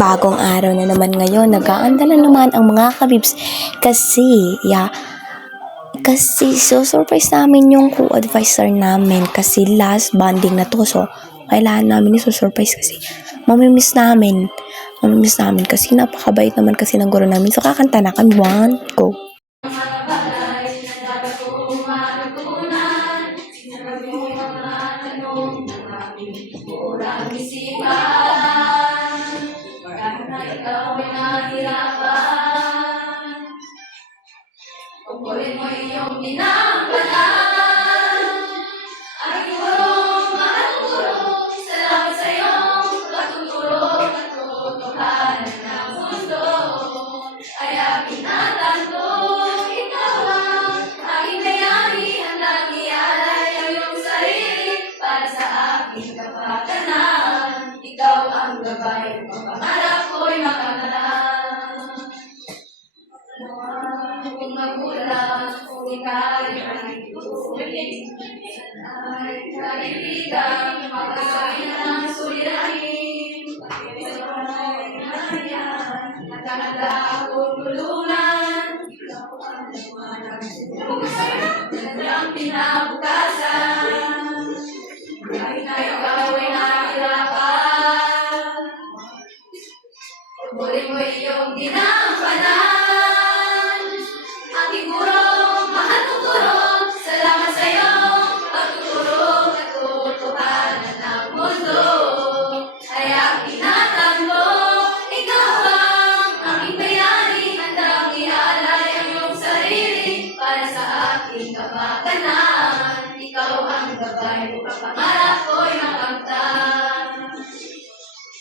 Bagong araw na naman ngayon, nag-aandala naman ang mga kabibs kasi so-surprise namin yung co-advisor namin kasi last banding na to. So, kailangan namin i-surprise kasi mamimiss namin. Mamimiss namin kasi napakabait naman kasi ng guro namin. So, kakanta na kami. 1, go. Pagkuhin mo iyong binabalaan ay gurong matuturo. Salamat sa iyong pagtuturo at tutuhanan ng mundo. Ay aking natanto, ikaw ang aking bayani, handang ialay ang iyong sarili para sa aking kapakanan. Ikaw ang gabay, ang pangarap ko'y makatalan. Kung magulang, kung ika'y manituloy, ay kaibigan, magkakain ng suliranin. Ay nayan, nakakanda akong tulungan. Ikaw ang lumanang ang pinabukasan. Kahit na ikaw ay nahirapan, tuloy mo iyong ginampanan. Aking gurong matuturo, salamat sa iyong pagtuturo at tutuhanan ng mundo. Ay aking natanggap, ikaw ang aking bayani, handang ialay ang iyong sarili para sa aking kapakanan. Ikaw ang gabay, upang pangarap ko'y makamtan.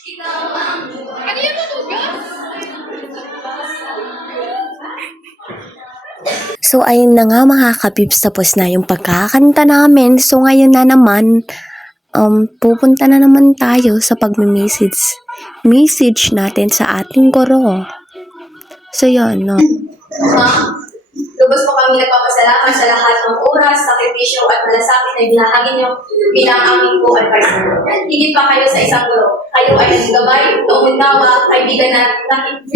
Ikaw ang buhay. Ano yung matugas? So, ayun na nga mga kabibs, tapos na yung pagkakanta namin. So, ngayon na naman, pupunta na naman tayo sa message natin sa ating guro. So, yun, no? Lubos po kami nagpapasalamat sa lahat ng oras, sakripisyo at malasakit na binahagi niyo bilang aming co-advisor. Higit pa kayo sa isang guro. Kayo ay naggabay, tumundawa, kaibigan na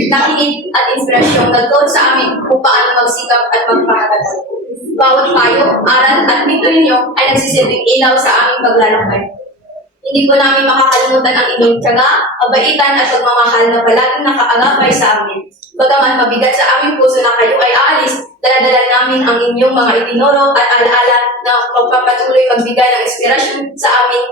nakinig at inspirasyon nagturo sa amin kung paano magsikap at magpahalaga. Bawat payo, aral at dito ninyo ay nagsisilbing ilaw sa aming paglalakbay. Hindi po namin makakalimutan ang inyong tiyaga, kabaitan at pagmamahal na palaging nakaagapay sa amin. Bagaman mabigat sa aming puso na kayo ay aalis, daladala namin ang inyong mga itinuro at alaala na magpapatuloy magbigay ng inspirasyon sa amin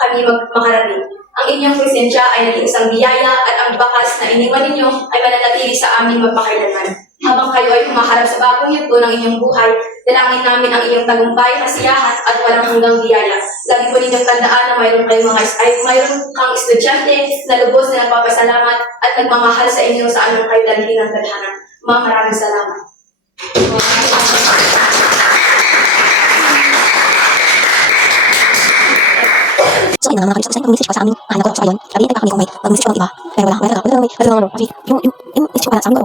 kami makarating. Ang inyong presensya ay naging isang biyaya at ang bakas na iniwan ninyo ay mananatili sa amin magpakailanman. Habang kayo ay humaharap sa bagong yugto ng inyong buhay, dalangin namin ang inyong tagumpay, kasiyahan at walang hanggang biyaya. Lagi po ninyong tandaan na mayroon kang estudyante na lubos na nagpapasalamat at nagmamahal sa inyo sa anong kayo dalhin ng tadhana. Maraming salamat. So, yun na mga kabibs, kasi mag-message pa sa amin. Nahanap ko sa ngayon. Sabihin pa kami kung may mag-message pa ng iba. Pero wala talaga. Kasi yung message para sa amin ko,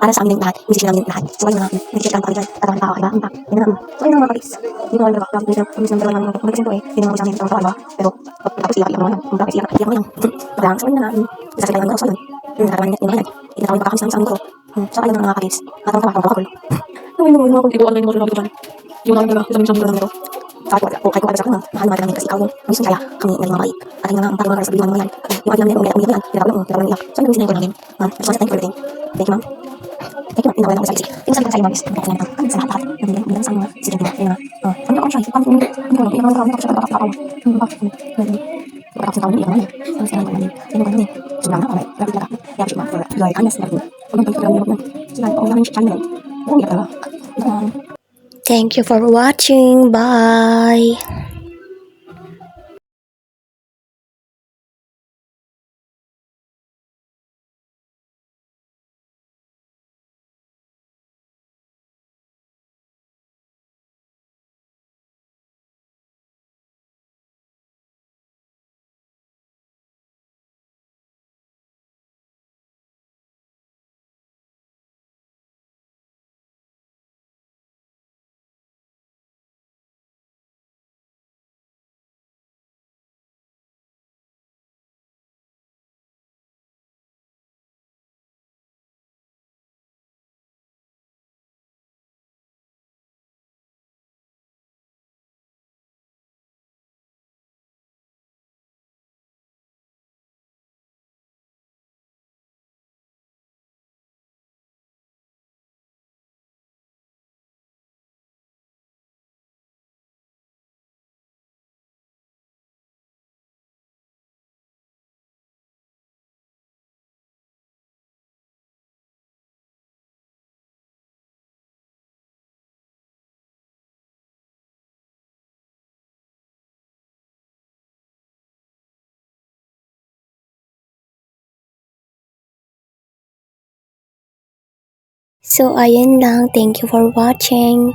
para sa amin din lahat. Message namin din lahat. So, ayun na, message lang kami dyan. Tatawag tao, diba? Yun na. So, ayun na mga kabibs. Yun na, diba? Message ng dalawa namin. Mag-message ko hindi naman sa amin itong tawa, diba? Pero, tapos iyak naman. Tapos iyak ko lang. Parang, so, yun na. Kasi tayo ng so, yun. Yun, natawag niya. Tinatawag pa kami sa amin ko. So, ayun na mga kabibs. Natawag ko. Yung mga kung ano yung mga sinabi yung mga diba? Isa sa mga nito. Sa akin ko kahit sa akin mahal naman namin kasi ikaw yung mismo kaya kami naging mabait at yung mga pagmamahal sa bilang mo yan yung alam namin umiyak yan tinatawag lang iyak so yung sinayin ko namin so thank you for everything thank you ma'am inawalan ako sa isip yung sabi ko sa iyo Marvis kami sa lahat bilang sa mga student nila sabi ko siya paano kung hindi naman ako siya nakakatawa bakit sa taon iyak naman ang sinayin ko namin sinayin ko namin sobrang ako grabe talaga kaya siya for your kindness na rin kung nagpapit ko namin sinayin ko namin siya channel umiyak talaga Thank you for watching. Bye! So, ayun lang. Thank you for watching.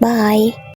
Bye!